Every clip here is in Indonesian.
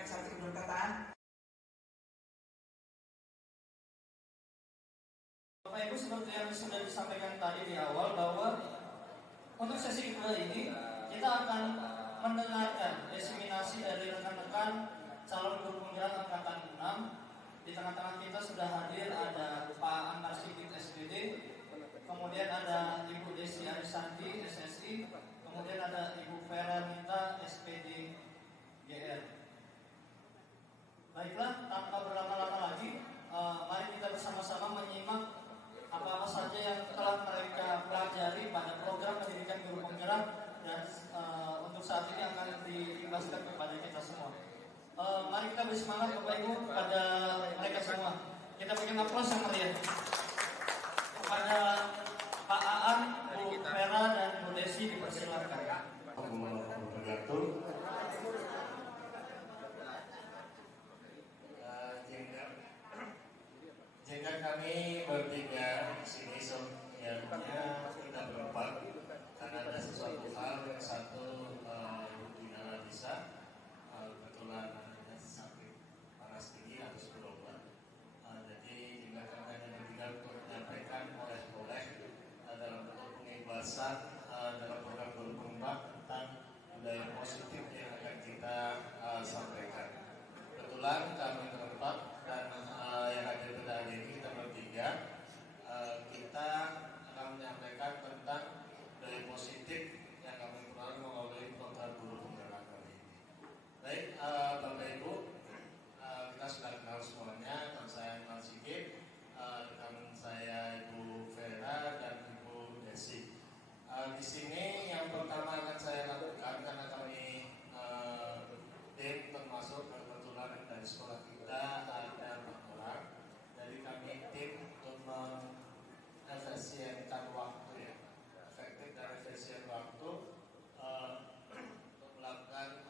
banyak satu keberkataan. Bapak Ibu, seperti yang sudah disampaikan tadi di awal bahwa untuk sesi kedua ini kita akan mendengarkan diseminasi dari rekan-rekan calon guru penggerak angkatan 6. Di tengah-tengah kita sudah hadir ada Pak Antar Sigit SPD, kemudian ada Ibu Desi Arisanti SSI, kemudian ada Ibu Vera Nita SPD GR. Baiklah, tanpa berlama-lama lagi, mari kita bersama-sama menyimak apa-apa saja yang telah mereka pelajari pada program pendidikan guru penggerak dan untuk saat ini akan diimbaskan kepada kita semua. Mari kita beri semangat Bapak Ibu kepada mereka semua. Kita berikan aplaus yang meriah kepada Pak Aan, Bu Vera dan Bu Desi, dipersilakan. Jika kami bertiga di sini sebenarnya kita berempat karena ada sesuatu hal yang satu tidak bisa kebetulan ada sakit panas tinggi harus berobat. Jadi jika kami hanya bertiga untuk menyampaikan oleh-oleh dalam bentuk pengibasan dalam program guru penggerak tentang budaya positif yang akan kita sampaikan. Kebetulan kami berempat dan yang hadir pada hari ini kita bertiga, kita akan menyampaikan tentang budaya positif yang kami peroleh melalui program guru penggerak kali ini. Baik, Bapak Ibu, kita sudah kenal semuanya. Dan saya Antar Sigit, rekan saya Ibu Vera dan Ibu Desi. Di sini yang pertama akan saya lakukan karena kami tim termasuk kebetulan dari sekolah kita ada 4 orang. Jadi kami tim untuk mengefisienkan waktu ya, efektif dan efisien waktu untuk melakukan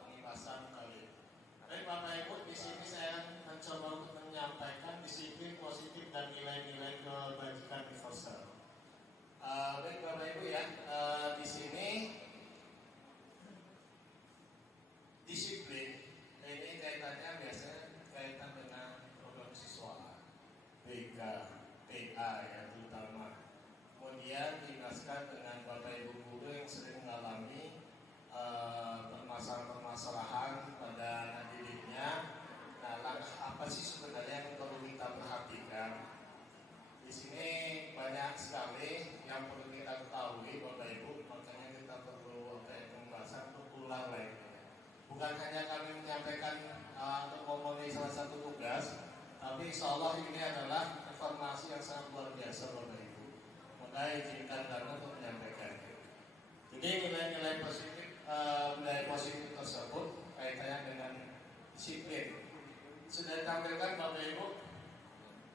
pengibasan kali ini. Baik Bapak Ibu, di sini saya mencoba untuk menyampaikan disiplin positif dan nilai-nilai kebajikan universal. Baik Bapak Ibu ya, di sini disiplin ini kaitannya biasanya kaitan dengan program siswa BK, PA ya terutama. Kemudian dijelaskan dengan Bapak Ibu guru yang sering mengalami permasalahan pada anak didiknya. Nah, langkah apa sih sebenarnya yang perlu kita perhatikan? Di sini banyak sekali yang perlu kita ketahui Bapak Ibu, makanya kita perlu pembahasan untuk ulang lagi. Bukan hanya kami menyampaikan untuk memenuhi salah satu tugas, tapi insya Allah ini adalah informasi yang sangat luar biasa Bapak Ibu. Maka izinkan kami untuk menyampaikannya. Jadi nilai-nilai positif, nilai positif tersebut kaitannya dengan disiplin. Sudah ditampilkan Bapak Ibu.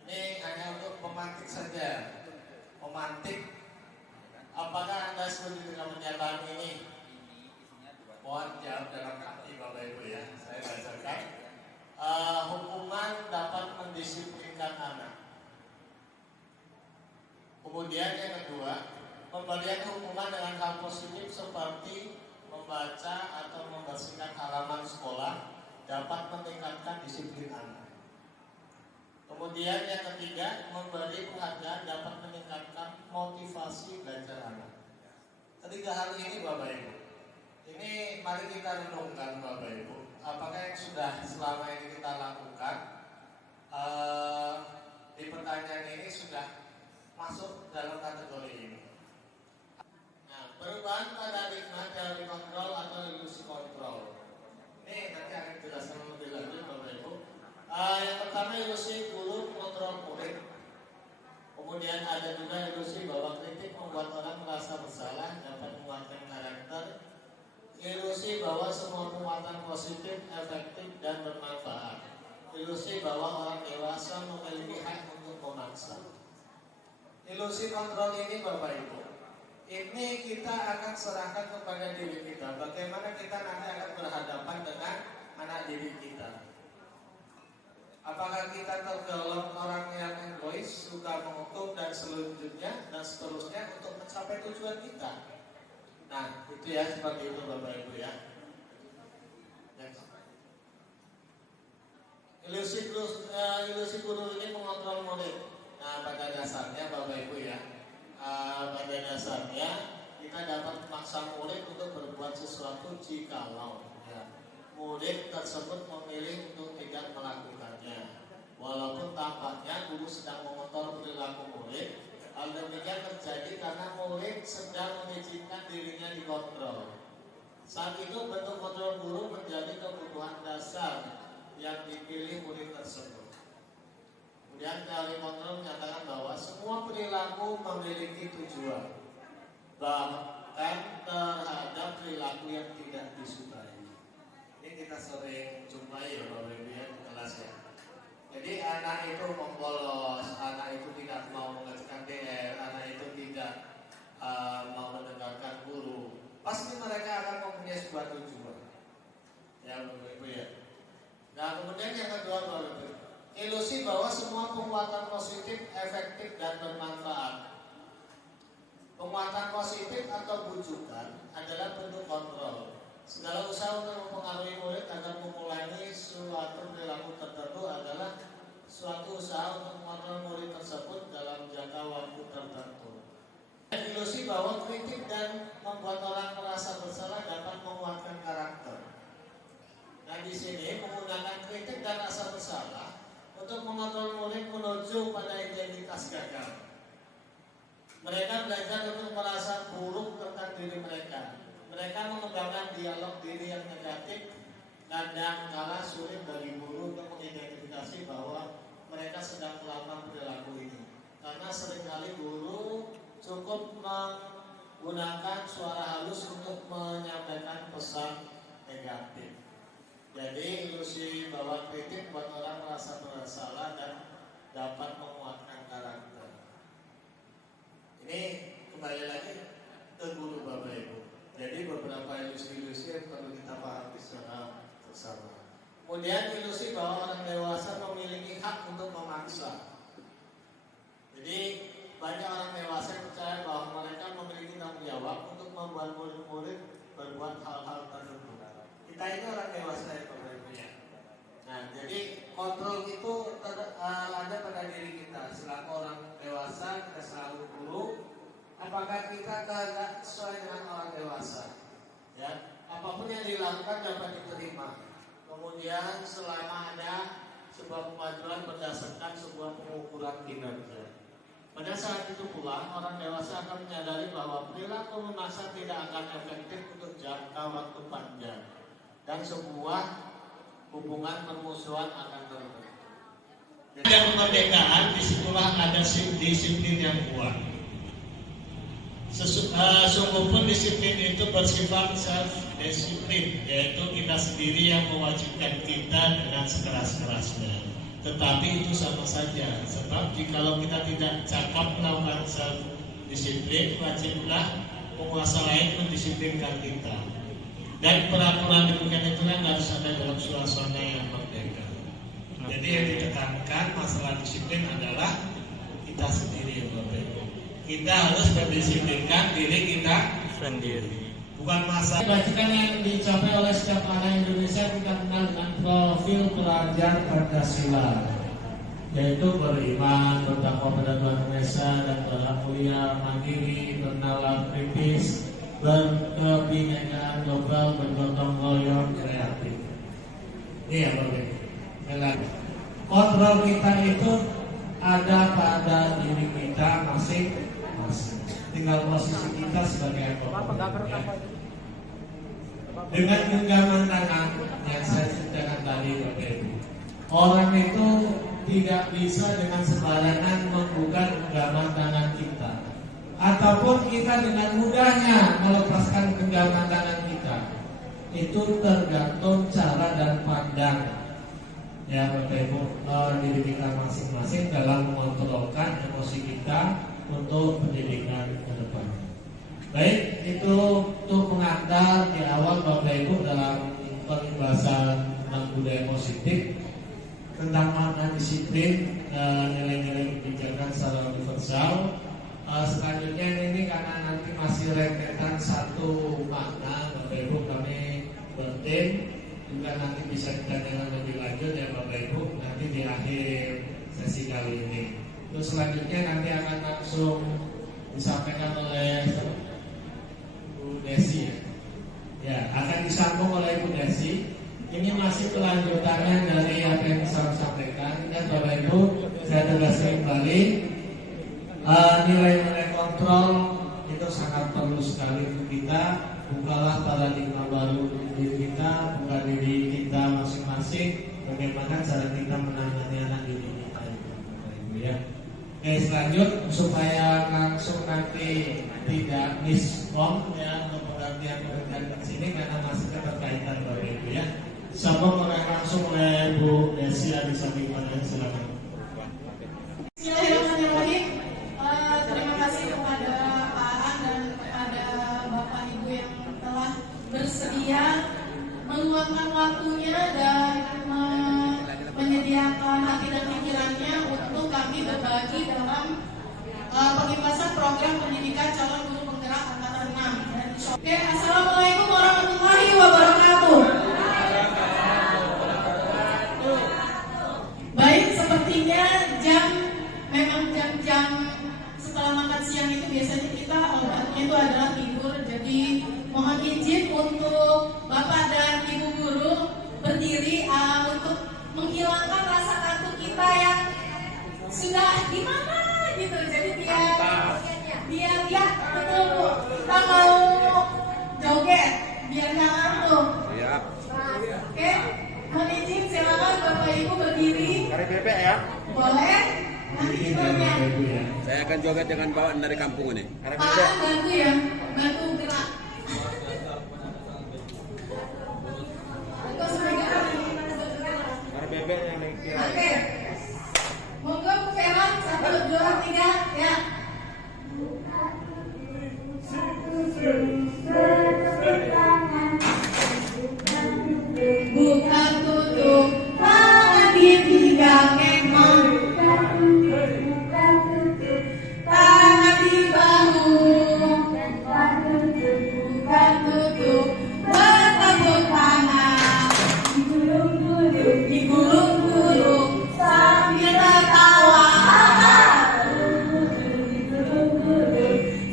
Ini hanya untuk memantik saja. Memantik. Apakah Anda setuju dengan pernyataan ini? Mohon jawab dalam hati Bapak Ibu ya. Saya bacakan. Hukuman dapat mendisiplinkan anak. Kemudian yang kedua, pemberian hukuman dengan hal positif seperti membaca atau membersihkan halaman sekolah dapat meningkatkan disiplin anak. Kemudian yang ketiga, memberi penghargaan dapat meningkatkan motivasi belajar anak. Ketiga hal ini Bapak Ibu, ini mari kita renungkan Bapak Ibu, apakah yang sudah selama ini kita lakukan di pertanyaan ini sudah masuk dalam kategori ini. Nah, perubahan paradigma teori kontrol atau ilusi kontrol. Ini nanti akan dijelaskan lebih lanjut Bapak Ibu. Yang pertama ilusi guru kontrol murid. Kemudian ada juga ilusi bahwa kritik membuat orang merasa bersalah, dapat menguatkan karakter. Ilusi bahwa semua penguatan positif, efektif, dan bermanfaat. Ilusi bahwa orang dewasa memiliki hak untuk memaksa. Ilusi kontrol ini Bapak Ibu, ini kita akan serahkan kepada diri kita. Bagaimana kita nanti akan berhadapan dengan anak didik kita. Apakah kita tergolong orang yang egois, suka menghukum dan selanjutnya dan seterusnya untuk mencapai tujuan kita? Nah, itu ya seperti itu Bapak Ibu ya. Next. Ilusi guru ini mengontrol murid. Nah, pada dasarnya Bapak Ibu ya, pada dasarnya kita dapat memaksa murid untuk berbuat sesuatu jikalau ya, murid tersebut memilih untuk tidak melakukannya. Walaupun tampaknya guru sedang mengontrol perilaku murid, hal demikian terjadi karena murid sedang mengizinkan dirinya dikontrol. Saat itu bentuk kontrol guru menjadi kebutuhan dasar yang dipilih murid tersebut. Kemudian teori kontrol menyatakan bahwa semua perilaku memiliki tujuan, bahkan terhadap perilaku yang tidak disukai. Ini kita sering jumpai ya Bapak Ibu ya di kelas ya. Jadi anak itu membolos, anak itu tidak mau mengerjakan PR, anak itu tidak mau mendengarkan guru. Pasti mereka akan mempunyai sebuah tujuan. Ya Bapak Ibu ya. Nah kemudian yang kedua Bapak Ibu, ilusi bahwa semua penguatan positif, efektif dan bermanfaat. Penguatan positif atau bujukan adalah bentuk kontrol. Segala usaha untuk mempengaruhi murid agar memulai suatu perilaku tertentu adalah suatu usaha untuk mengontrol murid tersebut dalam jangka waktu tertentu. Ilusi bahwa kritik dan membuat orang merasa bersalah dapat menguatkan karakter. Nah di sini menggunakan kritik dan rasa bersalah untuk mengontrol murid menuju pada identitas gagal. Mereka belajar untuk merasa buruk tentang diri mereka. Mereka mengembangkan dialog diri yang negatif dan kadang-kala sulit bagi guru untuk mengidentifikasi bahwa mereka sedang melakukan perilaku ini. Karena seringkali guru cukup menggunakan suara halus untuk menyampaikan pesan negatif. Jadi ilusi bahwa kritik buat orang merasa bersalah dan dapat menguatkan karakter. Ini kembali lagi ke guru Bapak Ibu. Jadi beberapa ilusi-ilusi yang perlu kita pahami secara bersama. Kemudian ilusi bahwa orang dewasa memiliki hak untuk memaksa. Jadi banyak orang dewasa yang percaya bahwa mereka memiliki tanggung jawab untuk membuat murid-murid berbuat hal-hal tertentu. Kita ini orang dewasa ya Bapak Ibu ya. Nah jadi kontrol itu ada pada diri kita. Selaku orang dewasa kita selalu guru. Apakah kita tidak sesuai dengan orang dewasa? Ya, apapun yang dilakukan dapat diterima. Kemudian selama ada sebuah pemajuan berdasarkan sebuah pengukuran kinerja. Pada saat itu pula orang dewasa akan menyadari bahwa perilaku memaksa tidak akan efektif untuk jangka waktu panjang dan sebuah hubungan permusuhan akan terbentuk. Ada kemerdekaan, disitulah ada disiplin yang kuat. Sungguh pun disiplin itu bersifat self-disiplin, yaitu kita sendiri yang mewajibkan kita dengan sekeras-kerasnya. Tetapi itu sama saja, sebab jikalau kita tidak cakap melakukan self-disiplin, wajiblah penguasa lain mendisiplinkan kita. Dan peraturan demikian itu kan harus ada dalam suasana yang merdeka. Jadi yang ditekankan masalah disiplin adalah kita sendiri, Bapak Ibu. Kita harus mendisiplinkan diri kita sendiri. Bukan masalah kebajikan yang dicapai oleh setiap anak Indonesia kita kenal dengan profil pelajar Pancasila, yaitu beriman, bertakwa pada Tuhan Yang Esa dan berakhlak mulia, mandiri, bernalar kritis, berkebinekaan global, bergotong royong, kreatif. Ini ya Bapak Ibu. Kontrol kita itu ada pada diri kita masing-masing. Tinggal posisi kita sebagai anggota. Dengan genggaman tangan yang saya ceritakan tadi, Bapak Ibu, orang itu tidak bisa dengan sembarangan membuka genggaman tangan kita, ataupun kita dengan mudahnya melepaskan genggaman tangan kita. Itu tergantung cara dan pandang ya Bapak Ibu diri kita masing-masing dalam mengontrolkan emosi kita untuk pendidikan ke depan. Baik, itu untuk mengantar di awal Bapak Ibu dalam pembahasan tentang budaya positif, tentang makna disiplin, nilai-nilai kebijakan secara universal. Selanjutnya ini karena nanti masih rentetan satu makna, Bapak Ibu kami bertim juga nanti bisa kita dengar lebih lanjut ya Bapak Ibu. kali ini. Terus selanjutnya nanti akan langsung disampaikan oleh Bu Desi. Ya, akan disambung oleh Bu Desi. Ini masih kelanjutannya dari apa yang saya sampaikan. Dan Bapak Ibu, saya tegaskan kembali, nilai-nilai kontrol itu sangat perlu sekali untuk kita. Bukalah paradigma baru diri kita, buka diri kita masing-masing. Bagaimana cara kita menangani anak didik kita itu, Bapak Ibu ya. Oke, selanjut supaya langsung nanti tidak miskom ya untuk pengertian di sini karena masih keterkaitan Bapak Ibu ya. Sambung langsung oleh Bu Desi Adisabimana, silakan. Bismillahirrahmanirrahim. Terima kasih kepada Pak Aan dan kepada Bapak Ibu yang telah bersedia meluangkan waktunya dan menyediakan hati dan pikirannya untuk kami berbagi dalam pengimpasan program pendidikan calon guru penggerak angkatan 6. Oke, assalamualaikum warahmatullahi wabarakatuh. Baik, sepertinya memang jam-jam setelah makan siang itu biasanya kita obatnya itu adalah tidur. Jadi mohon izin untuk Bapak dan Ibu guru berdiri untuk menghilangkan rasa kantuk kita yang sudah gimana gitu. Jadi biar ya betul Bu, kita mau joget biar nggak ngantuk. Oke, mohon izin silakan Bapak Ibu berdiri. Kari bebek ya. Boleh. Nanti kita lihat. Saya akan joget dengan bawaan dari kampung ini. Pak bantu ya, bantu gerak. Kari bebek yang naik kira. Oke. Monggo Bu Ferhan, 1, 2, 3, ya. Buka tutup tangan di tiga kemah. Tangan di bahu. Buka tutup bertepuk tangan. Digulung-gulung sambil tertawa.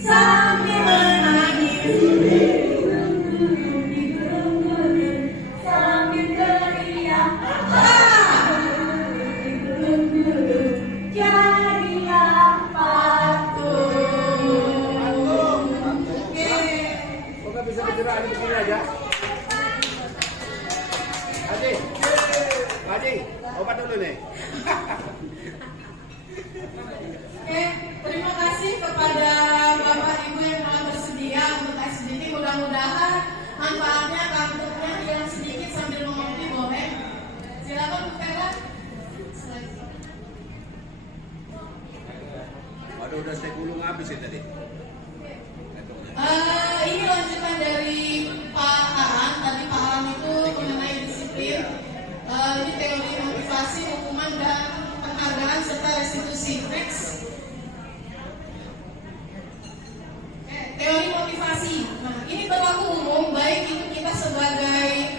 Sambil menangis. Sambil teriak. Jadi apa tuh? Oke. Kok bisa bergerak di sini aja? Haji, obat dulu nih. Oke, terima kasih kepada Bapak Ibu yang telah bersedia untuk SDT. Mudah-mudahan manfaatnya kantuknya hilang sedikit sambil mengopi, boleh? Silakan Bu Vera. Waduh, udah saya gulung habis ya tadi. Ini lanjutan dari Pak Aan. Tadi Pak Aan itu mengenai disiplin. Ini teori motivasi, hukuman dan penghargaan serta restitusi. Next. Teori motivasi. Nah, ini berlaku umum baik itu kita sebagai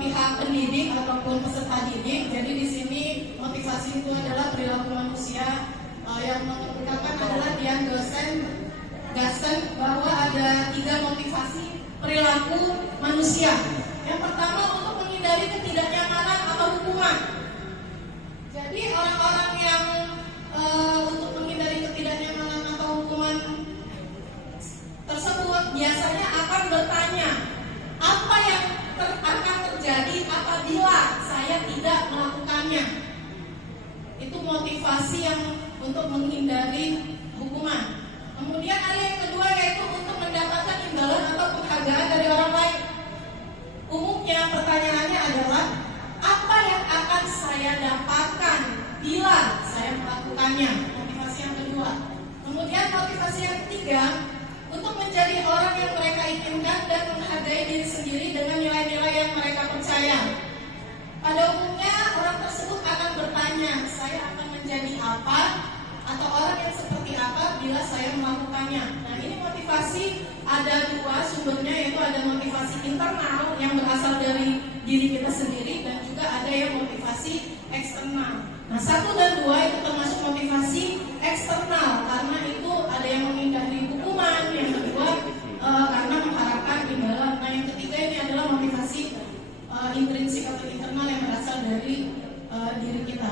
pihak pendidik ataupun peserta didik. Jadi di sini motivasi itu adalah perilaku manusia yang mengungkapkan adalah Dian Gassen bahwa ada 3 motivasi perilaku manusia. Yang pertama untuk menghindari ketidaknyamanan atau hukuman. Jadi orang-orang yang untuk menghindari ketidaknyamanan atau hukuman tersebut biasanya akan bertanya, apa yang akan terjadi apabila saya tidak melakukannya. Itu motivasi yang untuk menghindari hukuman. Kemudian ada yang kedua yaitu untuk mendapatkan imbalan atau penghargaan dari orang lain. Umumnya pertanyaannya adalah apa yang akan saya dapatkan bila saya melakukannya. Motivasi yang kedua. Kemudian motivasi yang ketiga untuk menjadi orang yang mereka inginkan dan menghargai diri sendiri dengan nilai-nilai yang mereka percaya. Pada umumnya orang tersebut akan bertanya, saya akan menjadi apa atau orang yang seperti apa bila saya melakukannya. Nah, ini motivasi ada 2 sumbernya, yaitu ada motivasi internal yang berasal dari diri kita sendiri dan juga ada yang motivasi eksternal. Nah, 1 dan 2 itu termasuk motivasi eksternal karena itu ada yang menghindari hukuman, yang kedua karena mengharapkan imbalan. Nah, yang ketiga ini adalah motivasi intrinsik atau internal yang berasal dari diri kita.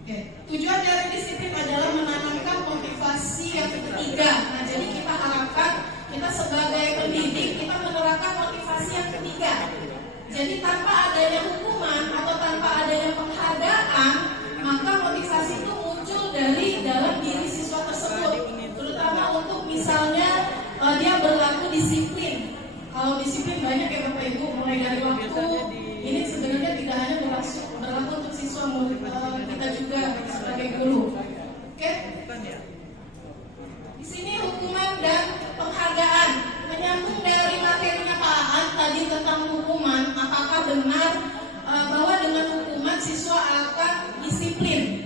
Oke. Tujuan dari disiplin adalah menanamkan motivasi yang ketiga. Nah, jadi kita harapkan kita sebagai pendidik kita menerapkan motivasi yang ketiga. Jadi tanpa adanya hukuman atau tanpa adanya penghargaan, maka motivasi itu muncul dari dalam diri siswa tersebut. Terutama untuk misalnya dia berlaku disiplin. Kalau disiplin banyak ya Bapak Ibu, mulai dari waktu. Ini sebenarnya tidak hanya berlaku untuk siswa, kita juga sebagai guru. Oke? Di sini hukuman dan penghargaan. Menyambung dari materinya Pak Aan tadi tentang hukuman, apakah benar bahwa dengan hukuman siswa akan disiplin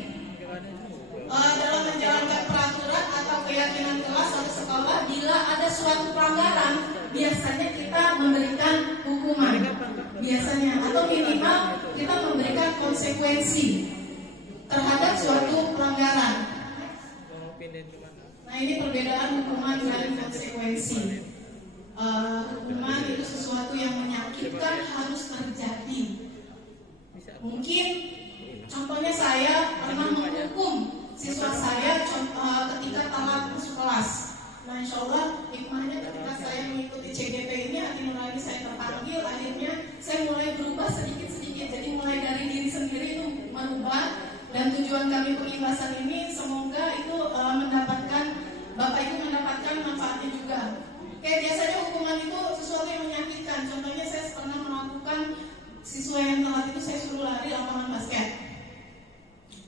dalam menjalankan peraturan atau keyakinan kelas atau sekolah? Bila ada suatu pelanggaran, biasanya kita memberikan hukuman, biasanya atau minimal kita memberikan konsekuensi terhadap suatu pelanggaran. Nah, ini perbedaan hukuman dan konsekuensi. Hukuman itu sesuatu yang menyakitkan harus terjadi. Mungkin contohnya saya pernah menghukum siswa saya ketika telat masuk kelas. Nah, insya Allah hikmahnya ketika saya mengikuti CGT ini, hati nurani saya terpanggil. Akhirnya saya mulai berubah sedikit-sedikit. Jadi mulai dari diri sendiri itu merubah. Dan tujuan kami pengikhlasan ini semoga itu mendapatkan Bapak Ibu mendapatkan manfaatnya juga. Kayak biasanya hukuman itu sesuatu yang menyakitkan. Contohnya saya pernah melakukan siswa yang telat itu saya suruh lari lapangan basket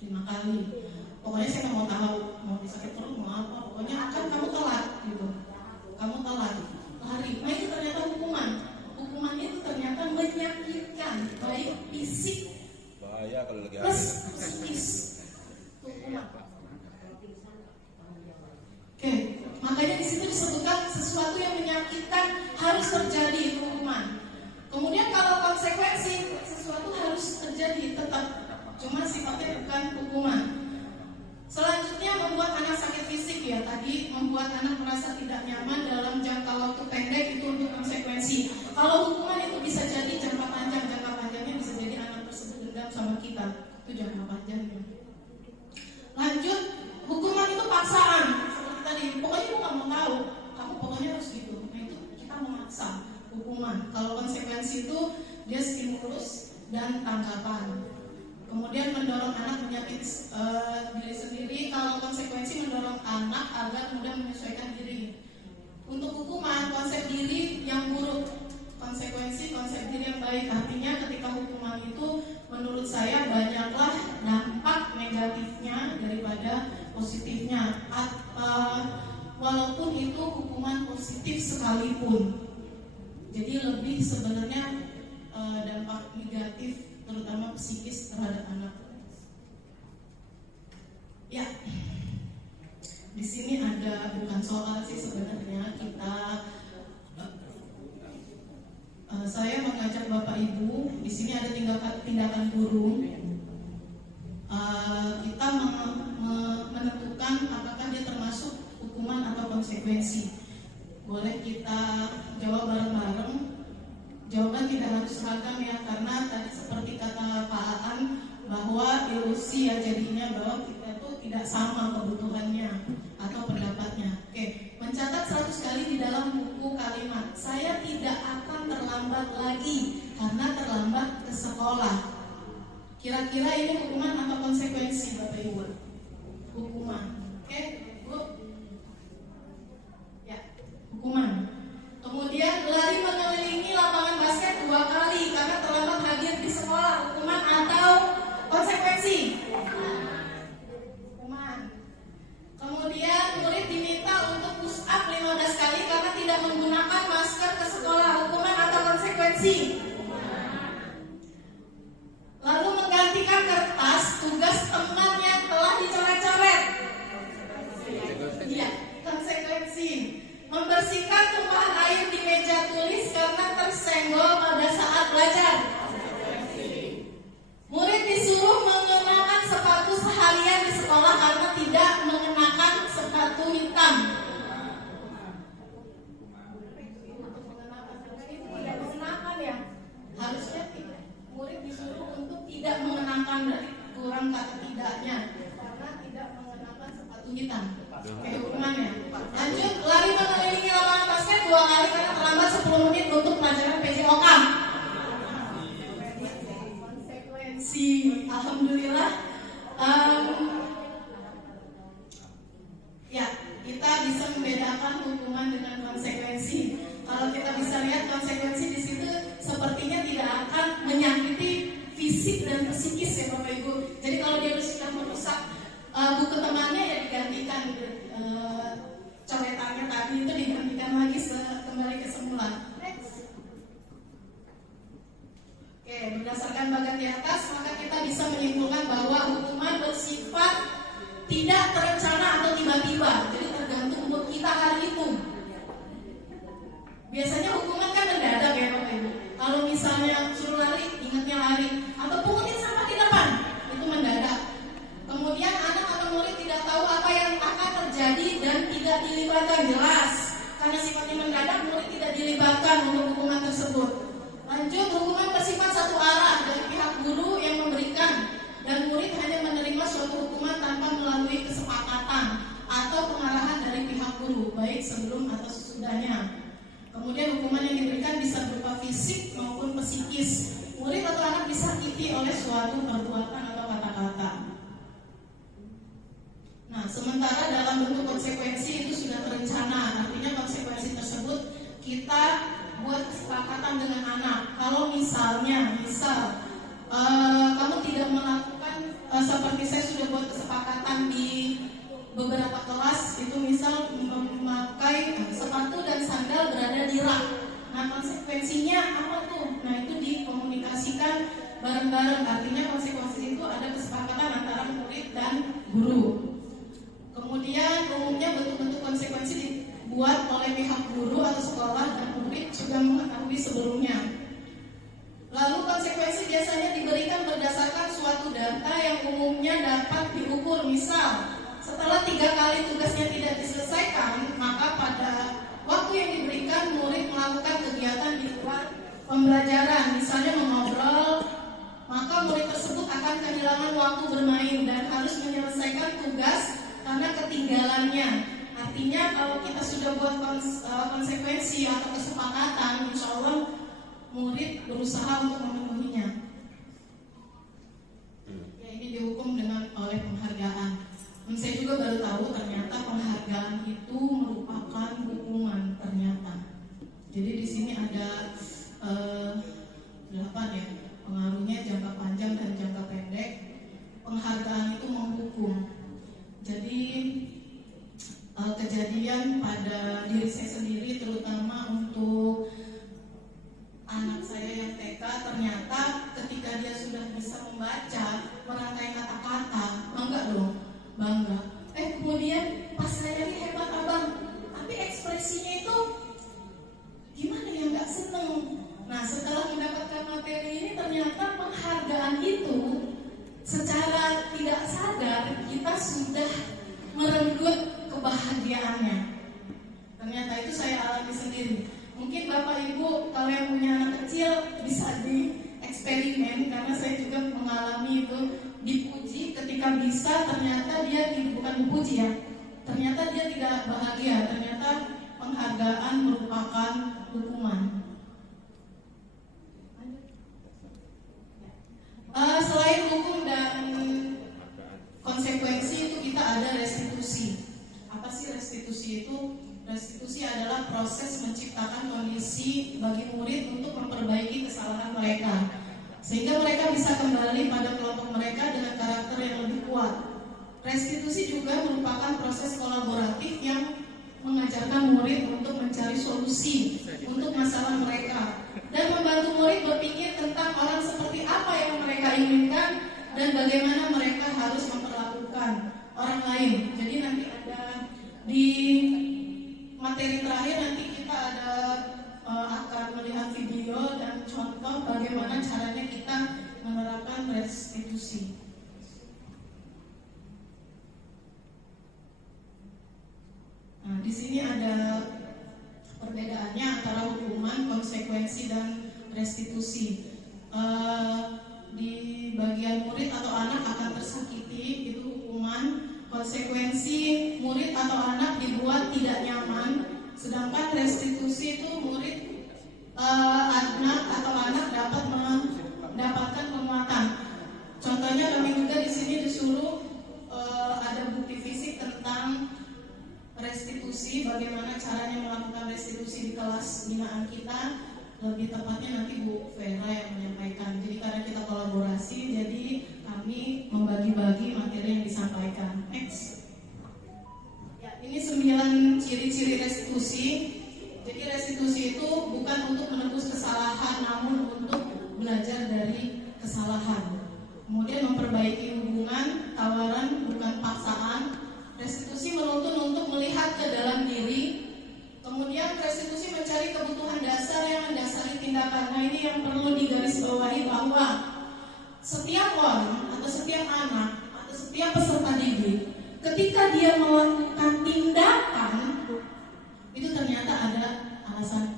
5 kali. Pokoknya saya nggak mau tahu mau disakit perut mau apa. Pokoknya akan kamu telat gitu. Kamu telat lari. Nah, itu ternyata hukuman. Hukuman itu ternyata menyakitkan baik fisik Bahaya kalau lagi plus psikis. Hukuman. Oke, makanya di situ disebutkan sesuatu yang menyakitkan harus terjadi hukuman. Kemudian kalau konsekuensi sesuatu harus terjadi tetap, cuma sifatnya bukan hukuman. Selanjutnya membuat anak sakit fisik ya, tadi membuat anak merasa tidak nyaman dalam jangka waktu pendek itu untuk konsekuensi. Kalau hukuman itu bisa jadi jangka panjangnya bisa jadi anak tersebut dendam sama kita, itu jangka panjangnya. Lanjut, hukuman itu paksaan. Seperti tadi, pokoknya aku nggak mau tahu, kamu pokoknya harus gitu. Nah, itu kita memaksa hukuman. Kalau konsekuensi itu dia stimulus dan tanggapan. Kemudian mendorong anak menyakiti diri sendiri. Kalau konsekuensi mendorong anak agar mudah menyesuaikan diri. Untuk hukuman, konsep diri yang buruk, konsekuensi konsep diri yang baik. Artinya ketika hukuman itu menurut saya banyaklah dampak negatifnya daripada positifnya. Walaupun itu hukuman positif sekalipun. Jadi lebih sebenarnya dampak negatif terutama psikis terhadap anak. Ya, di sini ada bukan soal sih sebenarnya kita. Saya mengajak Bapak Ibu, di sini ada tindakan burung. Kita menentukan apakah dia termasuk hukuman atau konsekuensi. Boleh kita jawab bareng-bareng. Jawaban tidak harus seragam ya, karena tadi seperti kata Pak Aan bahwa ilusi ya jadinya bahwa kita tuh tidak sama kebutuhannya atau pendapatnya. Oke, mencatat 100 kali di dalam buku kalimat saya tidak akan terlambat lagi karena terlambat ke sekolah. Kira-kira ini hukuman atau konsekuensi Bapak Ibu? Hukuman. Oke, Bu? Ya, hukuman. Kemudian lari mengelilingi lapangan basket 2 kali karena terlambat hadir di sekolah, hukuman atau konsekuensi? Hukuman. Kemudian murid diminta untuk push up 15 kali karena tidak menggunakan masker ke sekolah, hukuman atau konsekuensi? Lalu menggantikan kertas tugas teman yang telah dicoret-coret. Iya, konsekuensi. Membersihkan tumpahan air di meja tulis karena tersenggol pada saat belajar. 10 menit untuk pelajaran PJOK. Konsekuensi, alhamdulillah. Ya, kita bisa membedakan hukuman dengan konsekuensi. Kalau kita bisa lihat konsekuensi di situ sepertinya tidak akan menyakiti fisik dan psikis ya Bapak Ibu. Jadi kalau dia sudah merusak buku temannya ya digantikan, coretannya tadi itu digantikan lagi kembali ke semula. Next. Oke, berdasarkan bagian di atas maka kita bisa menyimpulkan bahwa hukuman bersifat tidak terencana atau tiba-tiba. Jadi tergantung mood kita hari itu. Biasanya hukuman kan mendadak ya Bapak Ibu. Kalau misalnya suruh lari, ingatnya lari, atau pungutin sampah di depan, itu mendadak. Kemudian anak atau murid tidak tahu apa yang akan terjadi dan tidak dilibatkan, jelas. Karena sifatnya mendadak, murid tidak dilibatkan untuk hukuman tersebut. Lanjut, hukuman bersifat satu arah dari pihak guru yang memberikan, dan murid hanya menerima suatu hukuman tanpa melalui kesepakatan atau pengarahan dari pihak guru, baik sebelum atau sesudahnya. Kemudian hukuman yang diberikan bisa berupa fisik maupun psikis. Murid atau anak disakiti oleh suatu perbuatan atau kata-kata. Nah, sementara dalam bentuk konsekuensi itu sudah terencana. Artinya konsekuensi tersebut kita buat kesepakatan dengan anak. Kalau misalnya, kamu tidak melakukan seperti saya sudah buat kesepakatan di beberapa kelas, itu misal memakai sepatu dan sandal berada di rak. Nah, konsekuensinya apa tuh? Nah, itu dikomunikasikan bareng-bareng. Artinya konsekuensi itu ada kesepakatan antara murid dan guru. Kemudian umumnya bentuk-bentuk konsekuensi dibuat oleh pihak guru atau sekolah dan murid sudah mengetahui sebelumnya. Lalu konsekuensi biasanya diberikan berdasarkan suatu data yang umumnya dapat diukur. Misal, setelah 3 kali tugasnya tidak diselesaikan, maka pada waktu yang diberikan murid melakukan kegiatan di luar pembelajaran, misalnya mengobrol, maka murid tersebut akan kehilangan waktu bermain dan harus menyelesaikan tugas karena ketinggalannya. Artinya kalau kita sudah buat konsekuensi atau kesepakatan, insya Allah murid berusaha untuk memenuhinya. Ya, ini dihukum dengan oleh penghargaan. Saya juga baru tahu ternyata penghargaan itu merupakan hukuman ternyata. Jadi di sini ada 8 ya, pengaruhnya jangka panjang dan jangka pendek. Penghargaan itu menghukum. Jadi kejadian pada diri saya sendiri, terutama untuk anak saya yang TK, ternyata ketika dia sudah bisa membaca merangkai kata-kata, bangga dong. Kemudian pas saya lihat hebat abang, tapi ekspresinya itu gimana ya, nggak seneng. Nah, setelah mendapatkan materi ini ternyata penghargaan itu secara tidak sadar kita sudah merenggut kebahagiaannya. Ternyata itu saya alami sendiri. Mungkin Bapak Ibu kalau yang punya anak kecil bisa dieksperimen, karena saya juga mengalami itu. Dipuji ketika bisa, ternyata dia bukan dipuji ya, ternyata dia tidak bahagia. Ternyata penghargaan merupakan hukuman. Selain hukum dan konsekuensi itu kita ada restitusi. Apa sih restitusi itu? Restitusi adalah proses menciptakan kondisi bagi murid untuk memperbaiki kesalahan mereka, sehingga mereka bisa kembali pada kelompok mereka dengan karakter yang lebih kuat. Restitusi juga merupakan proses kolaboratif yang mengajarkan murid untuk mencari solusi untuk masalah mereka dan membantu murid berpikir tentang orang seperti apa yang mereka inginkan dan bagaimana mereka harus memperlakukan orang lain. Jadi nanti ada di materi terakhir, nanti kita ada akan melihat video dan contoh bagaimana caranya kita menerapkan restitusi. Nah, di sini ada perbedaannya antara hukuman, konsekuensi, dan restitusi. Di bagian murid atau anak akan tersakiti itu hukuman. Konsekuensi, murid atau anak dibuat tidak nyaman. Sedangkan restitusi itu murid anak dapat mendapatkan penguatan. Contohnya kami juga di sini disuruh ada bukti fisik tentang restitusi, bagaimana caranya melakukan restitusi di kelas binaan kita. Lebih tepatnya nanti Bu Vera yang menyampaikan. Jadi karena kita kolaborasi, jadi kami membagi-bagi materi yang disampaikan. Next. Ya, ini 9 ciri-ciri restitusi. Jadi restitusi itu bukan untuk menebus kesalahan, namun untuk belajar dari kesalahan. Kemudian memperbaiki hubungan, tawaran bukan paksaan. Restitusi menuntun untuk melihat ke dalam diri. Kemudian restitusi mencari kebutuhan dasar yang mendasari tindakan. Nah, ini yang perlu digarisbawahi bahwa setiap orang atau setiap anak atau setiap peserta didik ketika dia melakukan tindakan itu ternyata ada alasan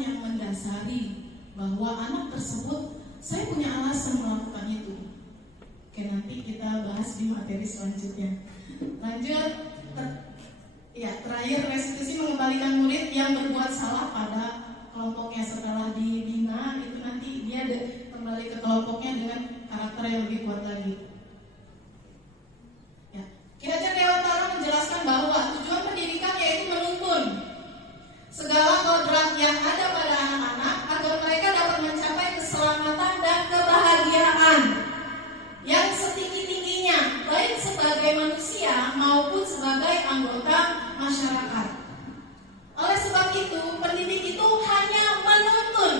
yang mendasari bahwa anak tersebut, saya punya alasan melakukan itu. Oke, nanti kita bahas di materi selanjutnya. Lanjut. Terakhir, restitusi mengembalikan murid yang berbuat salah pada kelompoknya. Setelah dibina, itu nanti dia kembali ke kelompoknya dengan karakter yang lebih kuat lagi. Ya. Ki Hajar Dewantara menjelaskan bahwa tujuan pendidikan yaitu menuntun segala kodrat yang ada pada anak-anak agar mereka dapat mencapai keselamatan dan kebahagiaan yang setinggi-tingginya, baik sebagai manusia maupun sebagai anggota masyarakat. Oleh sebab itu, pendidik itu hanya menuntun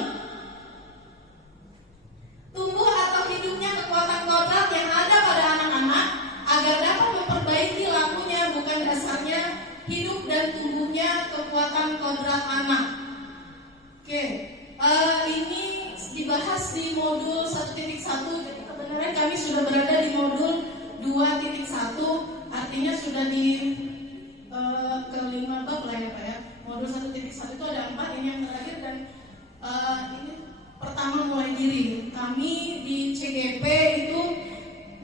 tumbuh atau hidupnya kekuatan kodrat yang ada pada anak-anak agar dapat memperbaiki lakunya, bukan dasarnya hidup dan tumbuhnya kekuatan kodrat anak. Oke, ini dibahas di modul 1.1. Jadi kebenaran kami sudah berada di modul 2.1, artinya sudah di kelima bab lah ya Pak ya. Modul 1.1 itu ada 4, ini yang terakhir, dan ini pertama mulai diri. Kami di CGP itu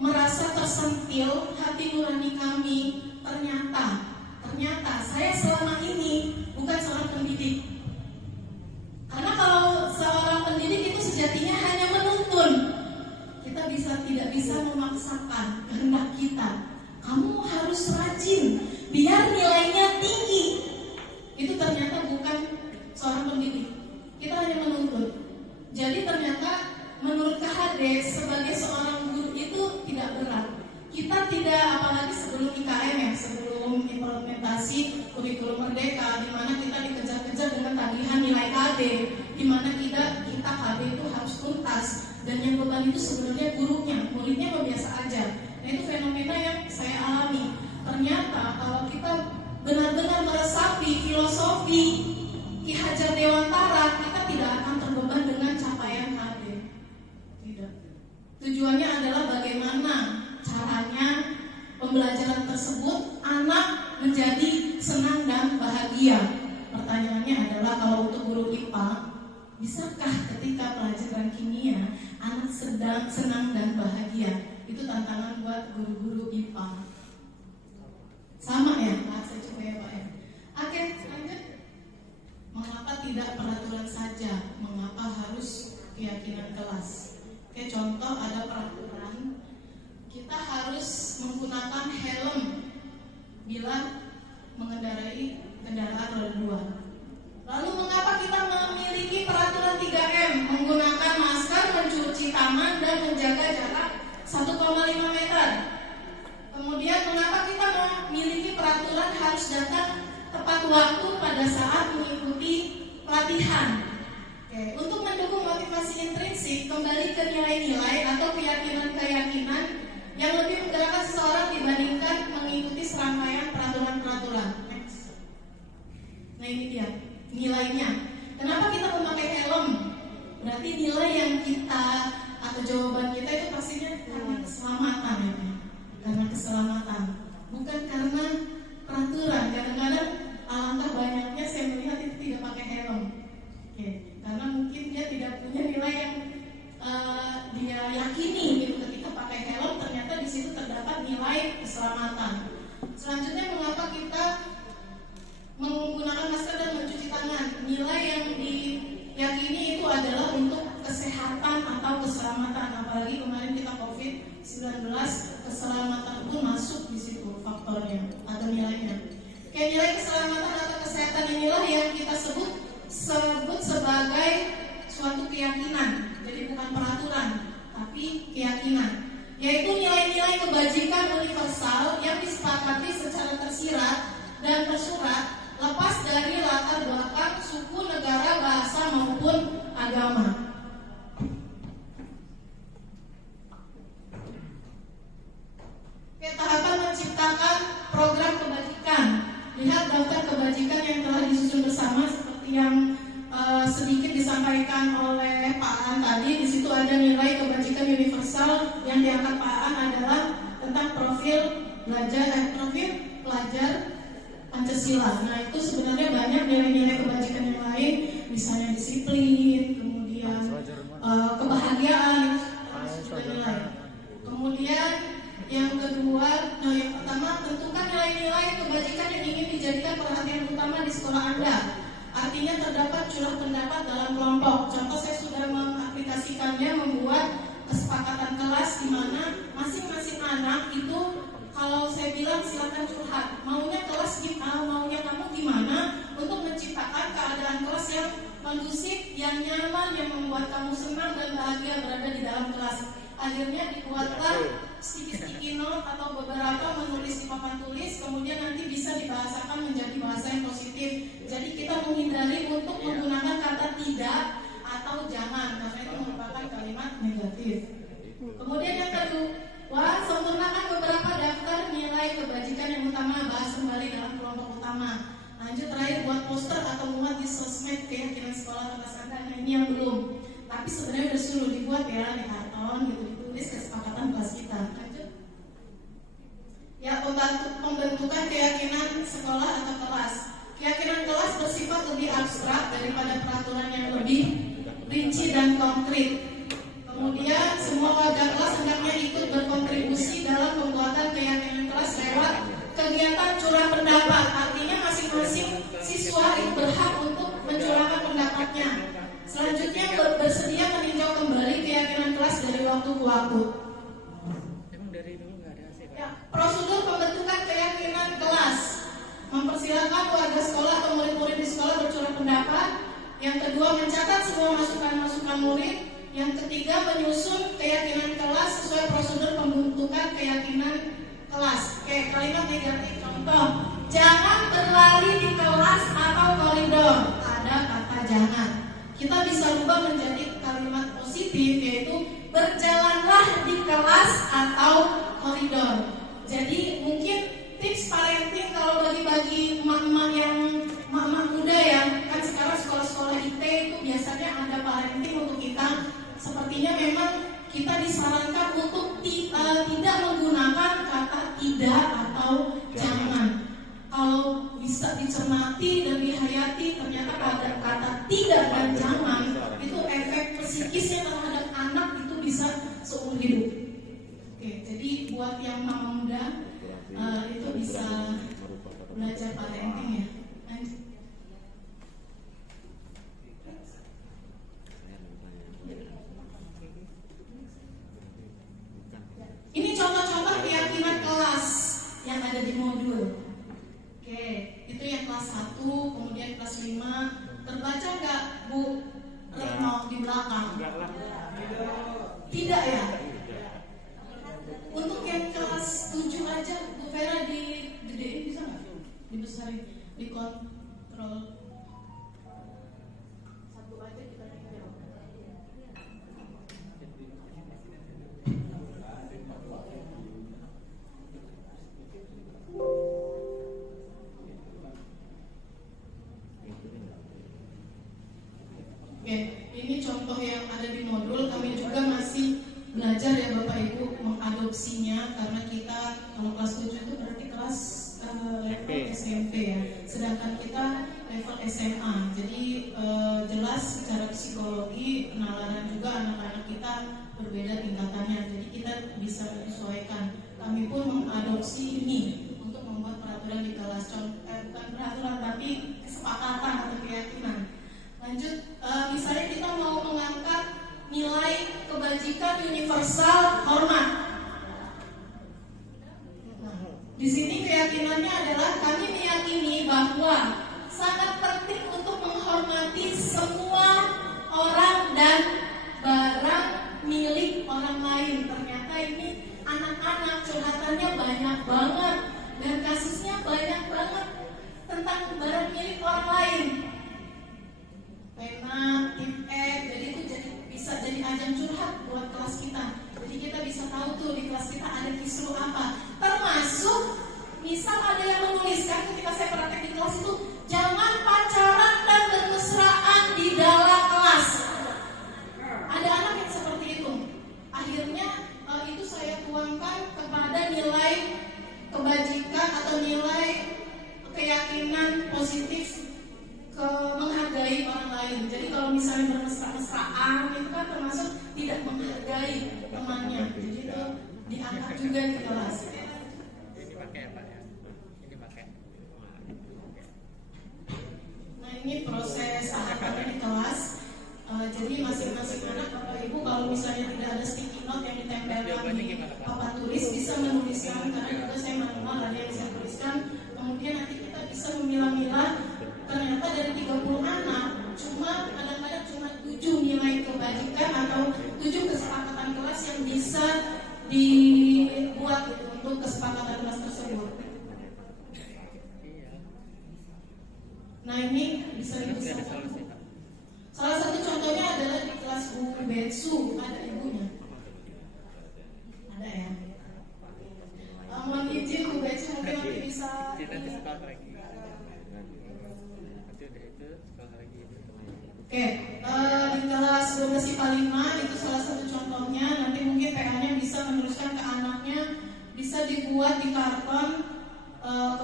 merasa tersentil hati nurani kami. Ternyata saya selama ini bukan seorang pendidik. Karena kalau seorang pendidik itu sejatinya hanya menuntun. Kita tidak bisa memaksakan kehendak kita. Kamu harus rajin biar nilainya tinggi. Itu ternyata bukan seorang pendidik. Kita hanya menuntut. Jadi ternyata menurut KHD sebagai seorang guru itu tidak berat. Kita tidak, apalagi sebelum IKM ya, sebelum implementasi kurikulum merdeka, di mana kita dikejar-kejar dengan tagihan nilai KD, di mana kita KD itu harus tuntas, dan yang beban itu sebenarnya gurunya, muridnya biasa aja. Nah, itu fenomena yang saya alami. Ternyata kalau kita benar-benar meresapi filosofi Ki Hajar Dewantara, kita tidak akan terbeban dengan capaian KD. Tidak. Tujuannya adalah bagaimana caranya pembelajaran tersebut anak menjadi senang dan bahagia. Pertanyaannya adalah, kalau untuk guru IPA, bisakah ketika pelajaran kimia anak sedang senang dan bahagia? Itu tantangan buat guru-guru IPA. Sama ya, saya coba ya Pak ya. Oke, lanjut. Mengapa tidak peraturan saja? Mengapa harus keyakinan kelas? Oke, contoh ada peraturan kita harus menggunakan helm bila mengendarai kendaraan roda 2. Lalu mengapa kita memiliki peraturan 3M? Menggunakan masker, mencuci tangan, dan menjaga jarak 1,5 meter. Kemudian mengapa kita memiliki peraturan harus datang tepat waktu pada saat mengikuti pelatihan? Oke, untuk mendukung motivasi intrinsik, kembali ke nilai-nilai atau keyakinan-keyakinan yang lebih menggerakkan seseorang dibandingkan mengikuti serangkaian peraturan-peraturan. Next. Nah, ini dia nilainya. Kenapa kita memakai helm? Berarti nilai yang kita atau jawaban kita itu pastinya karena keselamatan ya. Karena keselamatan, bukan karena peraturan. Kadang-kadang alangkah banyaknya saya melihat itu tidak pakai helm. Oke, karena mungkin dia tidak punya nilai yang dia yakini gitu. Ketika pakai helm ternyata di situ terdapat nilai keselamatan. Selanjutnya, mengapa kita menggunakan masker dan mencuci keselamatan pun masuk di situ faktornya, ada nilainya. Kayak nilai keselamatan atau kesehatan inilah yang kita sebut sebagai suatu keyakinan. Jadi bukan peraturan, tapi keyakinan. Yaitu nilai-nilai kebajikan universal yang disepakati secara tersirat dan tersurat, lepas dari latar belakang suku, negara, bahasa maupun agama. Tahapan menciptakan program kebajikan. Lihat daftar kebajikan yang telah disusun bersama seperti yang sedikit disampaikan oleh Pak Aan tadi. Di situ ada nilai kebajikan universal yang diangkat Pak Aan adalah tentang profil pelajar Pancasila. Nah, itu sebenarnya banyak nilai-nilai kebajikan yang lain, misalnya disiplin, kemudian kebahagiaan, itu sudah nilai. Kemudian yang kedua, yang pertama, tentukan nilai-nilai kebajikan yang ingin dijadikan perhatian utama di sekolah Anda. Artinya terdapat curah pendapat dalam kelompok. Contoh, saya sudah mengaplikasikannya, membuat kesepakatan kelas di mana masing-masing anak itu, kalau saya bilang silakan curhat, maunya kamu gimana untuk menciptakan keadaan kelas yang kondusif, yang nyaman, yang membuat kamu senang dan bahagia berada di dalam kelas. Akhirnya dibuatlah sticky note atau beberapa menulis di papan tulis, kemudian nanti bisa dibahasakan menjadi bahasa yang positif. Jadi kita menghindari untuk menggunakan kata tidak atau jangan, karena itu merupakan kalimat negatif. Kemudian yang kedua, sempurnakan beberapa daftar nilai kebajikan yang utama, bahas kembali dalam kelompok utama. Lanjut, terakhir, buat poster atau muat di sosmed keyakinan sekolah atas Anda. Nah, ini yang belum, tapi sebenarnya udah suruh dibuat ya, di karton gitu, ditulis kesepakatan kelas kita. Lanjut. Ya, pembentukan keyakinan sekolah atau kelas. Keyakinan kelas bersifat lebih abstrak daripada peraturan yang lebih rinci dan konkret. Kemudian semua warga kelas hendaknya ikut berkontribusi dalam pembuatan keyakinan kelas lewat kegiatan curah pendapat. Artinya masing-masing siswa itu berhak untuk mencurahkan pendapatnya. Selanjutnya, bersedia meninjau kembali keyakinan kelas dari waktu ke waktu. Ya, prosedur pembentukan keyakinan kelas. Mempersilakan warga sekolah atau murid-murid di sekolah bercurah pendapat. Yang kedua, mencatat semua masukan-masukan murid. Yang ketiga, menyusun keyakinan kelas sesuai prosedur pembentukan keyakinan kelas. Oke, kalimat negatif, contoh, jangan berlari di kelas atau koridor. Ada kata jangan. Kita bisa rubah menjadi kalimat positif, yaitu berjalanlah di kelas atau koridor. Jadi mungkin tips parenting kalau bagi emak-emak yang emak-emak muda ya, kan sekarang sekolah-sekolah IT itu biasanya ada parenting untuk kita. Sepertinya memang kita disarankan untuk tidak menggunakan kata tidak atau jangan. Kalau bisa dicermati dan dihayati, ternyata pada kata tidak dan jangan itu efek psikisnya terhadap anak itu bisa seumur hidup. Oke, jadi buat yang mama muda itu bisa belajar parenting ya. Lanjut. Ini contoh-contoh keyakinan kelas yang ada di modul. Oke, itu yang kelas 1, kemudian kelas 5. Terbaca nggak, Bu Retno di belakang? Tidak ya? Untuk yang kelas 7 aja, Bu Vera digedein bisa nggak? Dibesarin, dikontrol. Satu aja kita tinggal. Oke, ini contoh yang ada di modul. Kami juga masih belajar ya Bapak Ibu mengadopsinya, karena kita kalau kelas 7 itu berarti kelas level SMP ya, sedangkan kita level SMA. Jadi jelas secara psikologi penalaran juga anak-anak kita berbeda tingkatannya. Jadi kita bisa menyesuaikan. Kami pun mengadopsi ini untuk membuat peraturan di kelas. Bukan peraturan tapi kesepakatan atau keyakinan. Lanjut, misalnya kita mau mengangkat nilai kebajikan universal hormat. ini proses tahapannya di kelas. Jadi masing-masing anak Bapak Ibu kalau misalnya tidak ada sticky note yang ditempelkan di papan tulis bisa menuliskan, karena juga saya manual ada yang saya tuliskan. Kemudian nanti kita bisa memilah-milah. Ternyata dari 30 anak cuma kadang-kadang cuma 7 nilai kebajikan atau 7 kesepakatan kelas yang bisa dibuat gitu, untuk kesepakatan kelas tersebut. Nah ini bisa diusahakan. Salah satu contohnya adalah di kelas Bu Betsu, ada ibunya. Ada ya. Mohon izin Bu Betsu mungkin nanti bisa. Oke, di kelas 12 IPA 5 itu salah satu contohnya. Nanti mungkin PA-nya bisa meneruskan ke anaknya, bisa dibuat di karton,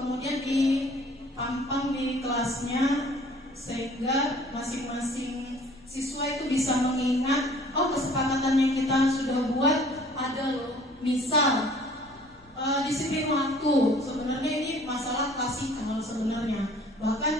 kemudian dipampang di kelasnya, sehingga masing-masing siswa itu bisa mengingat, oh kesepakatan yang kita sudah buat ada loh. Misal disiplin waktu, sebenarnya ini masalah klasikal sebenarnya. Bahkan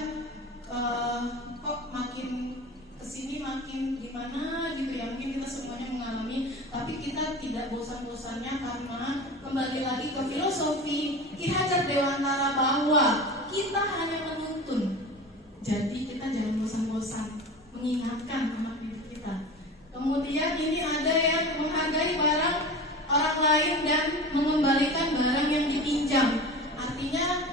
kok makin kesini makin gimana gitu ya, mungkin kita semuanya mengalami, tapi kita tidak bosan-bosannya karena kembali lagi ke filosofi Ki Hajar Dewantara bahwa kita hanya menuntun. Jadi kita jangan bosan-bosan mengingatkan anak didik kita. Kemudian ini ada yang menghargai barang orang lain dan mengembalikan barang yang dipinjam. Artinya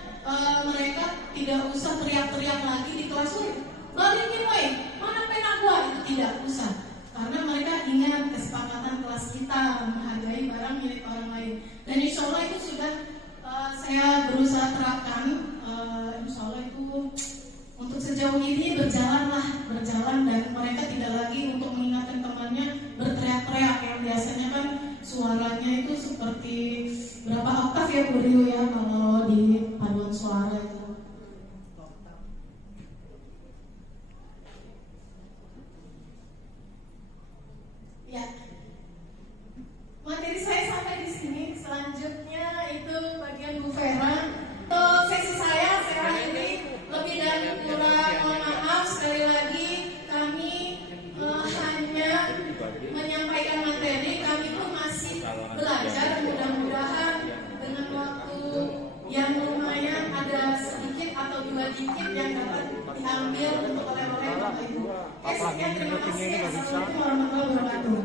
mereka tidak usah teriak-teriak lagi di kelas, balikin woy, mana pena gua, itu tidak usah. Karena mereka ingat kesepakatan kelas kita menghargai barang milik orang lain. Dan insya Allah itu sudah saya berusaha terapkan. Insya Allah itu untuk sejauh ini berjalan dan mereka tidak lagi untuk mengingatkan temannya berteriak-teriak yang biasanya kan suaranya itu seperti berapa oktav ya Bu Rio ya kalau di paduan suara itu. Ya, materi saya sampai di sini. Selanjutnya itu bagian Bu Vera. Untuk sesi saya ini lebih dan kurang mohon maaf. Sekali lagi kami hanya menyampaikan materi. Kami pun masih belajar. Mudah-mudahan dengan waktu yang lumayan ada sedikit atau 2 dikit yang dapat diambil untuk oleh-oleh Bapak Ibu. Sekian, terima kasih. Assalamualaikum warahmatullahi wabarakatuh.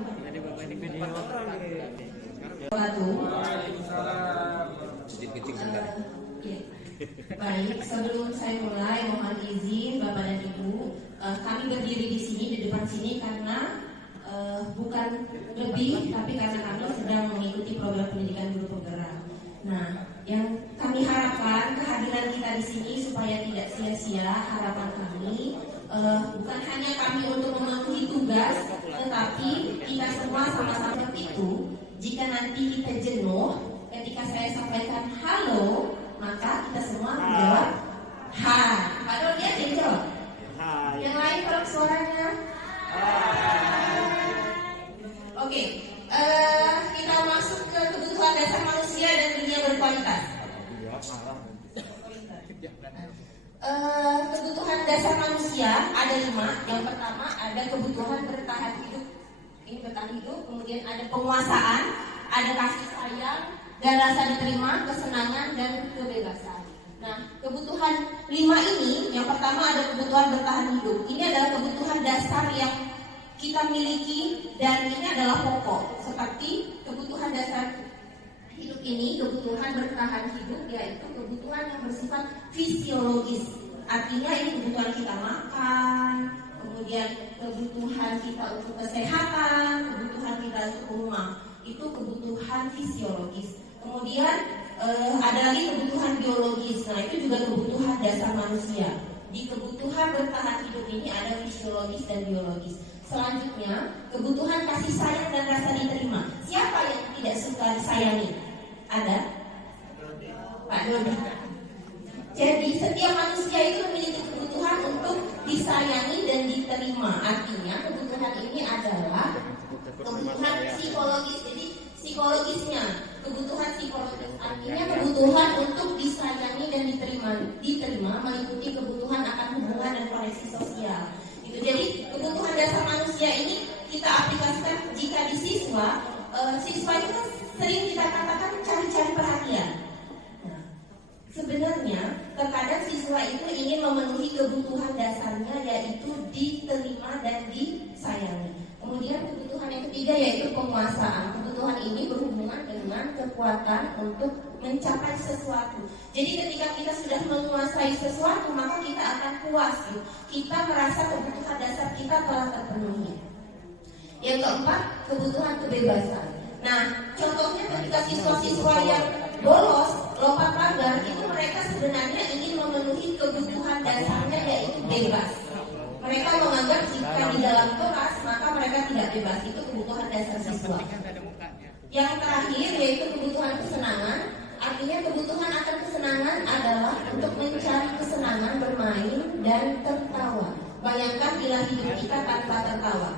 Baik, sebelum saya mulai mohon izin Bapak dan Ibu, kami berdiri di sini di depan sini karena bukan lebih, tapi karena kami sedang mengikuti program pendidikan guru penggerak. Nah, yang kami harapkan kehadiran kita di sini supaya tidak sia-sia. Harapan kami bukan hanya kami untuk memenuhi tugas, tetapi kita semua sama-sama itu. Jika nanti kita jenuh, ketika saya sampaikan halo, maka kita semua menjawab hai. Padahal dia jawab. Yang lain kalau suaranya. Oke, kita masuk ke kebutuhan dasar manusia dan dunia berkualitas. Kebutuhan dasar manusia ada 5. Yang pertama ada kebutuhan bertahan hidup. Ini bertahan hidup. Kemudian ada penguasaan, ada kasih sayang, dan rasa diterima, kesenangan, dan kebebasan. Nah, kebutuhan 5 ini, yang pertama ada kebutuhan bertahan hidup. Ini adalah kebutuhan dasar yang kita miliki dan ini adalah pokok. Seperti kebutuhan dasar hidup ini, kebutuhan bertahan hidup yaitu kebutuhan yang bersifat fisiologis. Artinya ini kebutuhan kita makan, kemudian kebutuhan kita untuk kesehatan, kebutuhan kita untuk rumah. Itu kebutuhan fisiologis. Kemudian ada lagi kebutuhan biologis. Nah, itu juga kebutuhan dasar manusia. Di kebutuhan bertahan hidup ini ada fisiologis dan biologis. Selanjutnya, kebutuhan kasih sayang dan rasa diterima. Siapa yang tidak suka disayangi? Ada? Pak Dodi. Jadi setiap manusia itu memiliki kebutuhan untuk disayangi dan diterima. Artinya kebutuhan ini adalah kebutuhan psikologis. Jadi psikologisnya, kebutuhan psikologis artinya kebutuhan untuk disayangi dan diterima meliputi kebutuhan akan hubungan dan koneksi sosial. disayangi. Kemudian kebutuhan yang ketiga yaitu penguasaan. Kebutuhan ini berhubungan dengan kekuatan untuk mencapai sesuatu. Jadi ketika kita sudah menguasai sesuatu, maka kita akan puas. Kita merasa kebutuhan dasar kita telah terpenuhi. Yang keempat, kebutuhan kebebasan. Nah, contohnya ketika siswa-siswa yang bolos, lompat pagar, itu mereka sebenarnya ingin memenuhi kebutuhan dasarnya yaitu bebas. Mereka menganggap jika di dalam kelas maka mereka tidak bebas. Itu kebutuhan dasar siswa. Yang terakhir yaitu kebutuhan kesenangan. Artinya kebutuhan akan kesenangan adalah untuk mencari kesenangan bermain dan tertawa. Bayangkan bila hidup kita tanpa tertawa.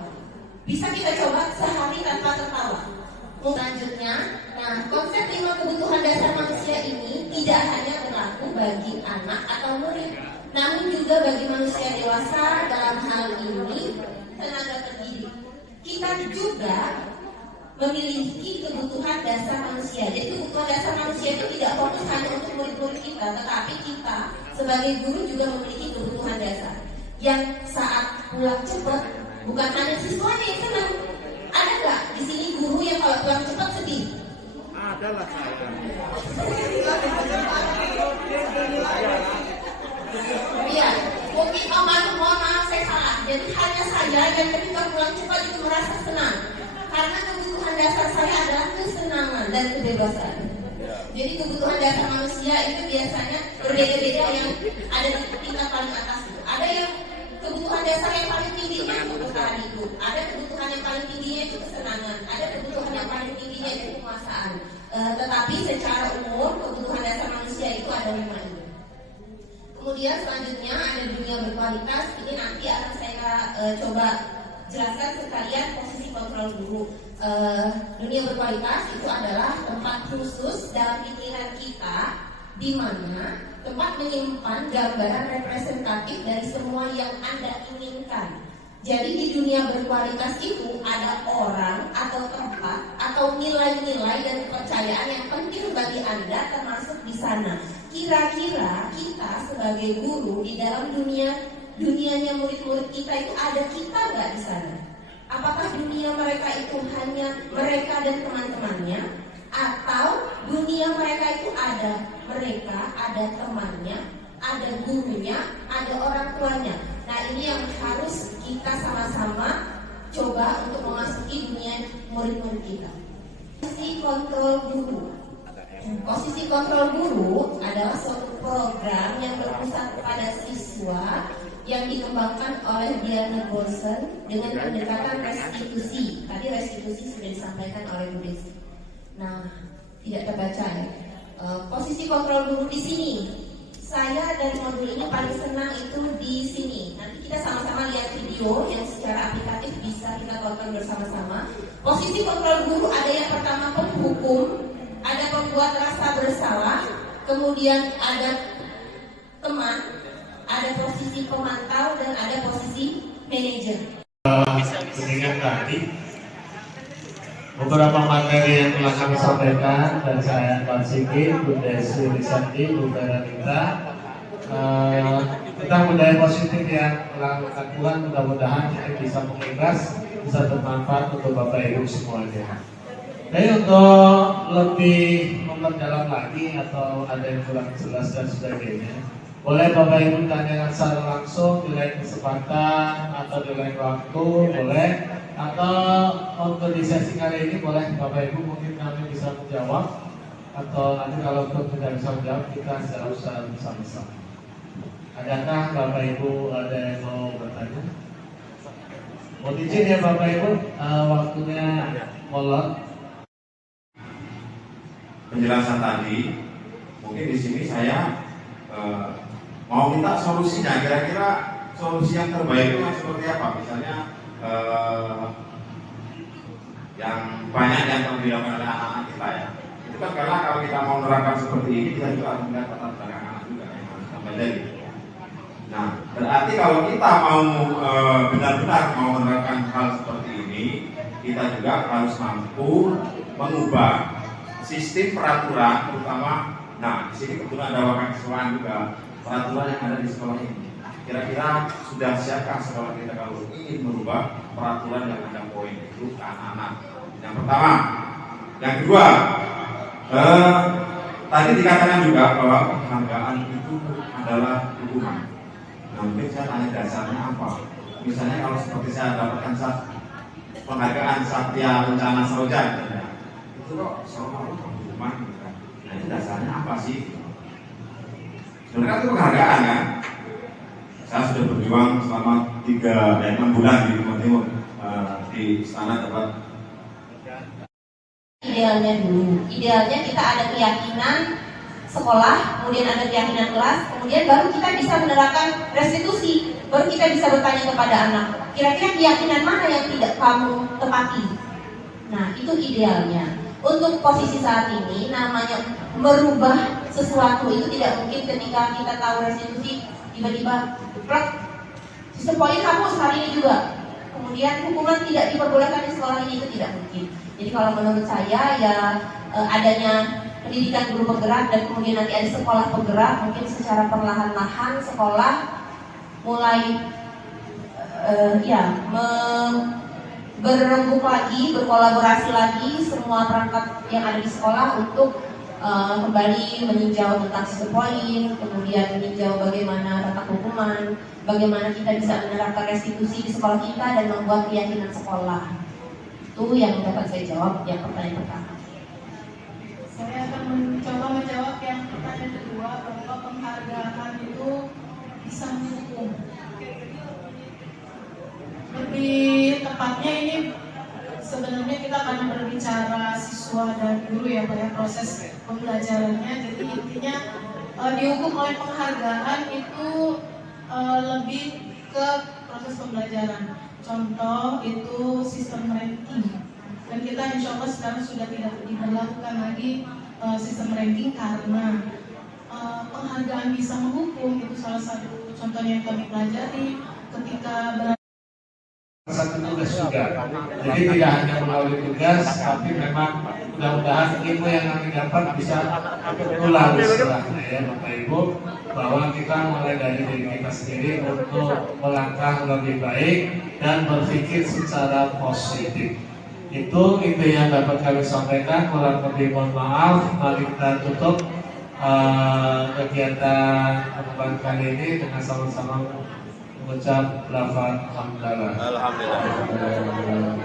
Bisa kita coba sehari tanpa tertawa. Selanjutnya, nah konsep 5 kebutuhan dasar manusia ini tidak hanya berlaku bagi anak atau murid, namun juga bagi manusia dewasa, dalam hal ini tenaga pendidik. Kita juga memiliki kebutuhan dasar manusia. Jadi kebutuhan dasar manusia itu tidak fokus hanya untuk murid-murid kita, tetapi kita sebagai guru juga memiliki kebutuhan dasar. Yang saat pulang cepat, bukan hanya siswanya yang senang. Ada nggak di sini guru yang kalau pulang cepat sedih? Adalah saya. Iya, mungkin mohon maaf saya salah. Jadi hanya saya yang ketika pulang cepat itu merasa senang. Karena kebutuhan dasar saya adalah kesenangan dan kebebasan. Jadi kebutuhan dasar manusia itu biasanya berbeda-beda yang ada di tingkat paling atas. Ada yang kebutuhan dasar yang paling tingginya itu bertahan hidup. Ada kebutuhan yang paling tingginya itu kesenangan. Ada kebutuhan yang paling tingginya itu penguasaan. Tetapi secara umum kebutuhan dasar manusia itu ada 5 ini. Kemudian selanjutnya ada dunia berkualitas. Ini nanti akan saya coba jelaskan sekalian posisi kontrol guru. Dunia berkualitas itu adalah tempat khusus dalam pikiran kita di mana tempat menyimpan gambaran representatif dari semua yang Anda inginkan. Jadi di dunia berkualitas itu ada orang atau tempat atau nilai-nilai dan kepercayaan yang penting bagi Anda termasuk di sana. Kira-kira kita sebagai guru di dalam dunianya murid-murid kita itu ada kita nggak di sana? Apakah dunia mereka itu hanya mereka dan teman-temannya? Atau dunia mereka itu ada mereka, ada temannya, ada gurunya, ada orang tuanya. Nah ini yang harus kita sama-sama coba untuk memasuki dunia murid-murid kita. Posisi kontrol guru. Posisi kontrol guru adalah suatu program yang berpusat pada siswa yang dikembangkan oleh Diana Golson dengan pendekatan restitusi. Tadi restitusi sudah disampaikan oleh Bu Desi. Nah, tidak terbaca ya. Posisi kontrol guru di sini. Saya dari modul ini paling senang itu di sini. Nanti kita sama-sama lihat video yang secara aplikatif bisa kita tonton bersama-sama. Posisi kontrol guru ada yang pertama penghukum, ada pembuat rasa bersalah, kemudian ada teman, ada posisi pemantau, dan ada posisi manajer. Dengan tadi beberapa materi yang telah kami sampaikan dan saya Pak Siki, Bu Desi Risanti, Bu Veronica, tentang budaya positif yang telah Tuhan, mudah-mudahan ini bisa mengikhlas, bisa bermanfaat untuk Bapak Ibu semuanya. Jadi untuk lebih memperdalam lagi atau ada yang kurang jelas dan sebagainya, boleh Bapak Ibu tanyakan secara langsung di lain kesempatan atau di lain waktu, boleh. Atau untuk di sesi kali ini boleh Bapak Ibu mungkin kami bisa menjawab, atau nanti kalau untuk tidak bisa menjawab kita secara usaha bersama-sama. Adakah Bapak Ibu ada yang mau bertanya? Mau izin ya Bapak Ibu, waktunya molor. Penjelasan tadi, mungkin di sini saya mau minta solusinya. Kira-kira solusi yang terbaik itu seperti apa? Misalnya yang banyak yang perlu dilakukan oleh anak-anak kita ya. Itu kan karena kalau kita mau menerapkan seperti ini, kita juga harus melihat latar belakang anak juga yang harus kita pelajari. Nah, berarti kalau kita mau benar-benar mau menerapkan hal seperti ini, kita juga harus mampu mengubah sistem peraturan, terutama, nah di sini kebetulan ada wakil keseluruhan juga peraturan yang ada di sekolah ini. Kira-kira sudah siapkah sekolah kita kalau ingin merubah peraturan yang ada poin itu ke anak-anak? Yang pertama. Yang kedua, tadi dikatakan juga bahwa penghargaan itu adalah hukuman. Nah, mungkin saya tanya dasarnya apa? Misalnya kalau seperti saya dapatkan penghargaan Satya Lencana Saroja, itu kok seolah-olah hukuman. Nah, itu dasarnya apa sih? Sebenarnya itu penghargaan kan? Saya sudah berjuang selama 6 bulan di Timur Timur di istana dapat. Idealnya kita ada keyakinan sekolah, kemudian ada keyakinan kelas, kemudian baru kita bisa menerapkan restitusi, baru kita bisa bertanya kepada anak, kira-kira keyakinan mana yang tidak kamu tepati. Nah, itu idealnya. Untuk posisi saat ini, namanya merubah sesuatu itu tidak mungkin ketika kita tahu restitusi, tiba-tiba sistem poin hapus hari ini juga. Kemudian hukuman tidak diperbolehkan di sekolah ini, itu tidak mungkin. Jadi kalau menurut saya ya adanya pendidikan guru penggerak dan kemudian nanti ada sekolah penggerak, mungkin secara perlahan-lahan sekolah mulai berembuk lagi, berkolaborasi lagi semua perangkat yang ada di sekolah untuk kembali meninjau tentang sistem poin, kemudian meninjau bagaimana tata hukuman, bagaimana kita bisa menerapkan restitusi di sekolah kita dan membuat keyakinan sekolah. Itu yang dapat saya jawab yang pertanyaan pertama. Saya akan mencoba menjawab yang pertanyaan kedua, bahwa penghargaan itu bisa menghukum. Lebih tepatnya ini sebenarnya kita akan berbicara siswa dan guru ya Pak ya, proses pembelajarannya. Jadi intinya dihukum oleh penghargaan itu lebih ke proses pembelajaran. Contoh itu sistem ranking. Dan kita insya Allah sekarang sudah tidak diberlakukan lagi sistem ranking karena penghargaan bisa menghukum. Itu salah satu contohnya yang kami pelajari ketika satu tugas juga. Jadi tidak hanya melalui tugas, tapi memang mudah-mudahan ilmu yang kami dapat bisa tertular istilahnya ya Bapak Ibu, bahwa kita mulai dari diri kita sendiri untuk melangkah lebih baik dan berpikir secara positif. Itu yang dapat kami sampaikan. Kurang lebih mohon maaf. Mari kita tutup kegiatan pertemuan kali ini dengan sama-sama mengucap lafaz hamdalah. Alhamdulillah.